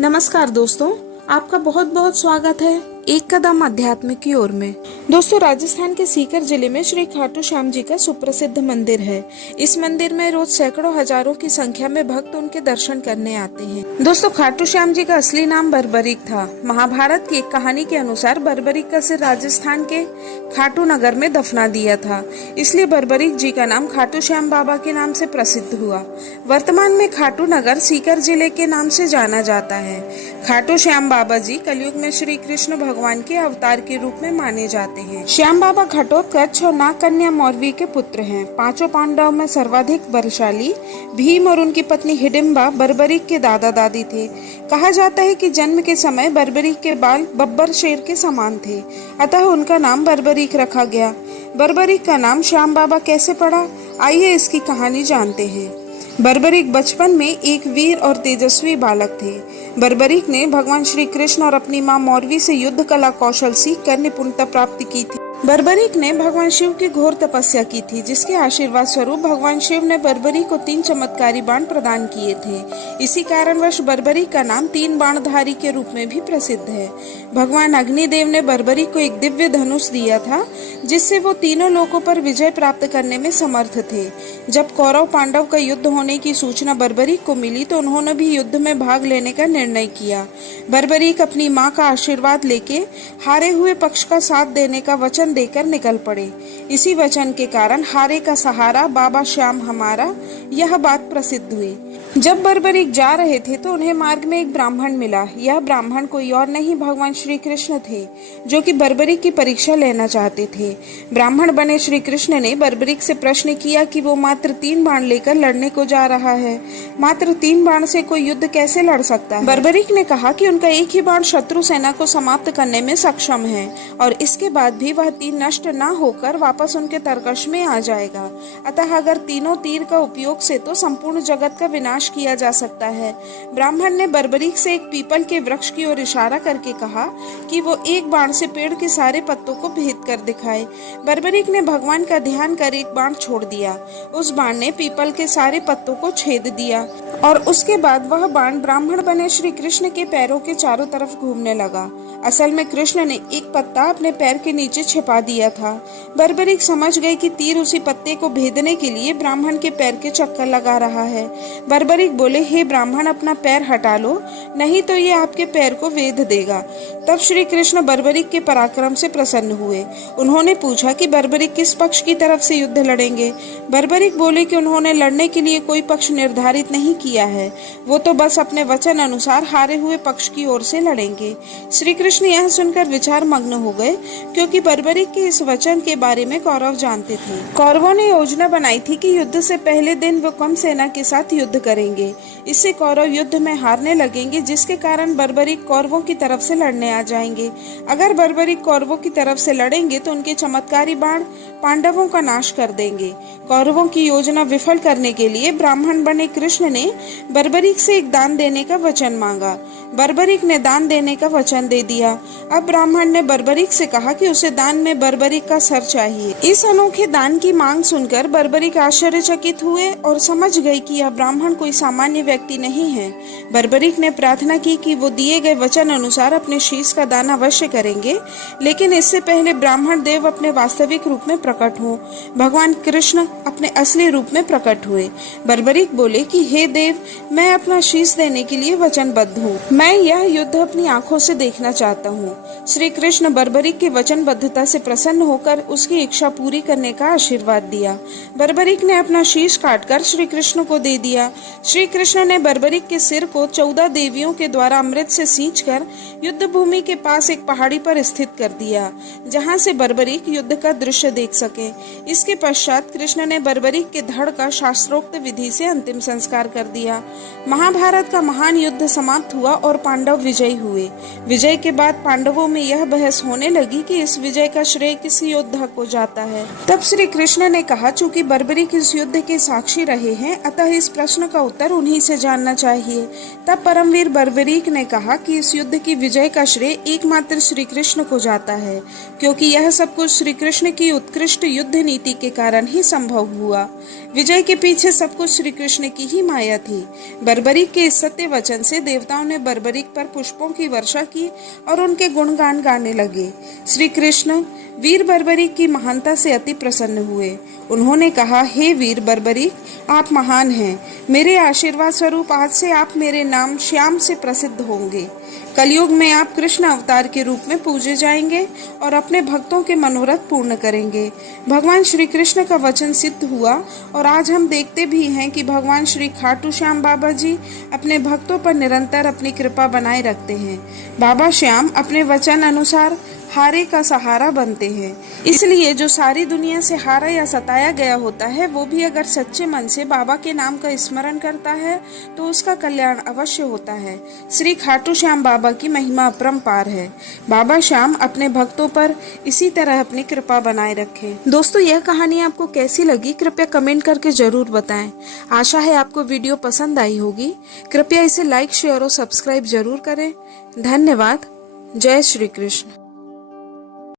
नमस्कार दोस्तों, आपका बहुत बहुत स्वागत है एक कदम अध्यात्म की ओर में। दोस्तों, राजस्थान के सीकर जिले में श्री खाटू श्याम जी का सुप्रसिद्ध मंदिर है। इस मंदिर में रोज सैकड़ों हजारों की संख्या में भक्त उनके दर्शन करने आते हैं। दोस्तों, खाटू श्याम जी का असली नाम बर्बरीक था। महाभारत की एक कहानी के अनुसार बर्बरीक का सिर राजस्थान के खाटू नगर में दफना दिया था, इसलिए बर्बरीक जी का नाम खाटू श्याम बाबा के नाम से प्रसिद्ध हुआ। वर्तमान में खाटू नगर सीकर जिले के नाम से जाना जाता है। खाटू श्याम बाबा जी कलयुग में श्री कृष्ण भगवान के अवतार के रूप में माने जाते हैं। श्याम बाबा घटोत्कच और नाग कन्या मौरवी के पुत्र हैं। पांचों पांडव में सर्वाधिक बलशाली भीम और उनकी पत्नी हिडिंबा बर्बरीक के दादा दादी थे। कहा जाता है कि जन्म के समय बर्बरीक के बाल बब्बर शेर के समान थे, अतः उनका नाम बर्बरीक रखा गया। बर्बरीक का नाम श्याम बाबा कैसे पड़ा, आइए इसकी कहानी जानते हैं। बर्बरीक बचपन में एक वीर और तेजस्वी बालक थे। बर्बरीक ने भगवान श्री कृष्ण और अपनी मां मौरवी से युद्ध कला कौशल सीख कर निपुणता प्राप्त की थी। बर्बरीक ने भगवान शिव की घोर तपस्या की थी, जिसके आशीर्वाद स्वरूप भगवान शिव ने बर्बरीक को 3 चमत्कारी बाण प्रदान किए थे। इसी कारणवश बर्बरीक का नाम 3 बाणधारी के रूप में भी प्रसिद्ध है। भगवान अग्निदेव ने बर्बरीक को एक दिव्य धनुष दिया था, जिससे वो तीनों लोकों पर विजय प्राप्त करने में समर्थ थे। जब कौरव पांडव का युद्ध होने की सूचना बर्बरीक को मिली तो उन्होंने भी युद्ध में भाग लेने का निर्णय किया। बर्बरीक अपनी मां का आशीर्वाद लेके हारे हुए पक्ष का साथ देने का वचन देकर निकल पड़े। इसी वचन के कारण हारे का सहारा बाबा श्याम हमारा, यह बात प्रसिद्ध हुई। जब बर्बरीक जा रहे थे तो उन्हें मार्ग में एक ब्राह्मण मिला। यह ब्राह्मण कोई और नहीं भगवान श्री कृष्ण थे, जो कि बर्बरीक की परीक्षा लेना चाहते थे। ब्राह्मण बने श्री कृष्ण ने बर्बरीक से प्रश्न किया कि वो मात्र 3 बाण लेकर लड़ने को जा रहा है। मात्र 3 बाण से कोई युद्ध कैसे लड़ सकता है? बर्बरीक ने कहा कि उनका एक ही बाण शत्रु सेना को समाप्त करने में सक्षम है और इसके बाद भी वह तीर नष्ट न होकर वापस उनके तरकश में आ जाएगा। अतः अगर तीनों तीर का उपयोग से तो संपूर्ण जगत का विनाश किया जा सकता है। ब्राह्मण ने बर्बरीक से एक पीपल के वृक्ष की ओर इशारा करके कहा कि वो एक बाण से पेड़ के सारे पत्तों को भेद कर दिखाए। बर्बरीक ने भगवान का ध्यान कर एक बाण छोड़ दिया। उस बाण ने पीपल के सारे पत्तों को छेद दिया और उसके बाद वह बाण ब्राह्मण बने श्री कृष्ण के पैरों के चारों तरफ घूमने लगा। असल में कृष्ण ने एक पत्ता अपने पैर के नीचे छिपा दिया था। बर्बरीक समझ गए कि तीर उसी पत्ते को भेदने के लिए ब्राह्मण के पैर के चक्कर लगा रहा है। बर्बरीक बोले, हे ब्राह्मण, अपना पैर हटा लो, नहीं तो ये आपके पैर को वेध देगा। तब श्री कृष्ण बर्बरीक के पराक्रम से प्रसन्न हुए। उन्होंने पूछा कि बर्बरीक किस पक्ष की तरफ से युद्ध लड़ेंगे। बर्बरीक बोले कि उन्होंने लड़ने के लिए कोई पक्ष निर्धारित नहीं किया है, वो तो बस अपने वचन अनुसार हारे हुए पक्ष की ओर से लड़ेंगे। श्री कृष्ण यह सुनकर विचार मग्न हो गए, क्योंकि बर्बरीक के इस वचन के बारे में कौरव जानते थे। कौरवों ने योजना बनाई थी कि युद्ध से पहले दिन वो कम सेना के साथ युद्ध करेंगे। इससे कौरव युद्ध में हारने लगेंगे, जिसके कारण बर्बरीक कौरवों की तरफ से लड़ने आ जाएंगे। अगर बर्बरीक कौरवों की तरफ से लड़ेंगे तो उनके चमत्कारी बाण पांडवों का नाश कर देंगे। कौरवों की योजना विफल करने के लिए ब्राह्मण बने कृष्ण ने बर्बरीक से एक दान देने का वचन मांगा। बर्बरीक ने दान देने का वचन दे दिया। अब ब्राह्मण ने बर्बरीक से कहा कि उसे दान में बर्बरीक का सर चाहिए। इस अनोखे दान की मांग सुनकर बर्बरीक आश्चर्यचकित हुए और समझ गए कि यह ब्राह्मण कोई सामान्य व्यक्ति नहीं है। बर्बरीक ने प्रार्थना की कि वो दिए गए वचन अनुसार अपने शीश का दान अवश्य करेंगे, लेकिन इससे पहले ब्राह्मण देव अपने वास्तविक रूप में प्रकट हो। भगवान कृष्ण अपने असली रूप में प्रकट हुए। बर्बरीक बोले कि हे देव, मैं अपना शीश देने के लिए वचनबद्ध हूँ। मैं यह युद्ध अपनी आंखों से देखना चाहता हूँ। श्री कृष्ण बर्बरीक की वचनबद्धता से प्रसन्न होकर उसकी इच्छा पूरी करने का आशीर्वाद दिया। बर्बरीक ने अपना शीश काटकर श्री कृष्ण को दे दिया। श्री कृष्ण ने बर्बरीक के सिर को 14 देवियों के द्वारा अमृत से सींचकर युद्ध भूमि के पास एक पहाड़ी पर स्थित कर दिया, जहाँ से बर्बरीक युद्ध का दृश्य देख सके। इसके पश्चात कृष्ण ने बर्बरीक के धड़ का शास्त्रोक्त विधि से अंतिम संस्कार कर दिया। महाभारत का महान युद्ध समाप्त हुआ और पांडव विजयी हुए। विजय के बाद पांडवों में यह बहस होने लगी कि इस विजय का श्रेय किस योद्धा को जाता है। तब श्री कृष्ण ने कहा, चूंकि बर्बरीक इस युद्ध के साक्षी रहे हैं, अतः इस प्रश्न का उत्तर उन्हीं से जानना चाहिए। तब परमवीर बर्बरीक ने कहा कि इस युद्ध की विजय का श्रेय एकमात्र श्री कृष्ण को जाता है, क्योंकि यह सब कुछ श्री कृष्ण की उत्कृष्ट युद्ध नीति के कारण ही संभव हुआ। विजय के पीछे सब कुछ श्री कृष्ण की ही माया थी। बर्बरीक के इस सत्य वचन से देवताओं ने बर्बरीक पर पुष्पों की वर्षा की और उनके गुणगान गाने लगे। श्री कृष्ण वीर बर्बरीक की महानता से अति प्रसन्न हुए। उन्होंने कहा, हे वीर बर्बरीक, आप महान हैं। मेरे आशीर्वाद स्वरूप आज से आप मेरे नाम श्याम से प्रसिद्ध होंगे। कलयुग में आप कृष्ण अवतार के रूप में पूजे जाएंगे और अपने भक्तों के मनोरथ पूर्ण करेंगे। भगवान श्री कृष्ण का वचन सिद्ध हुआ और आज हम देखते भी हैं कि भगवान श्री खाटू श्याम बाबा जी अपने भक्तों पर निरंतर अपनी कृपा बनाए रखते हैं। बाबा श्याम अपने वचन अनुसार हारे का सहारा बनते हैं। इसलिए जो सारी दुनिया से हारा या सताया गया होता है, वो भी अगर सच्चे मन से बाबा के नाम का स्मरण करता है तो उसका कल्याण अवश्य होता है। श्री खाटू श्याम बाबा की महिमा अपरंपार है। बाबा श्याम अपने भक्तों पर इसी तरह अपनी कृपा बनाए रखें। दोस्तों, यह कहानी आपको कैसी लगी कृपया कमेंट करके जरूर बताएं। आशा है आपको वीडियो पसंद आई होगी। कृपया इसे लाइक, शेयर और सब्सक्राइब जरूर करें। धन्यवाद। जय श्री कृष्ण।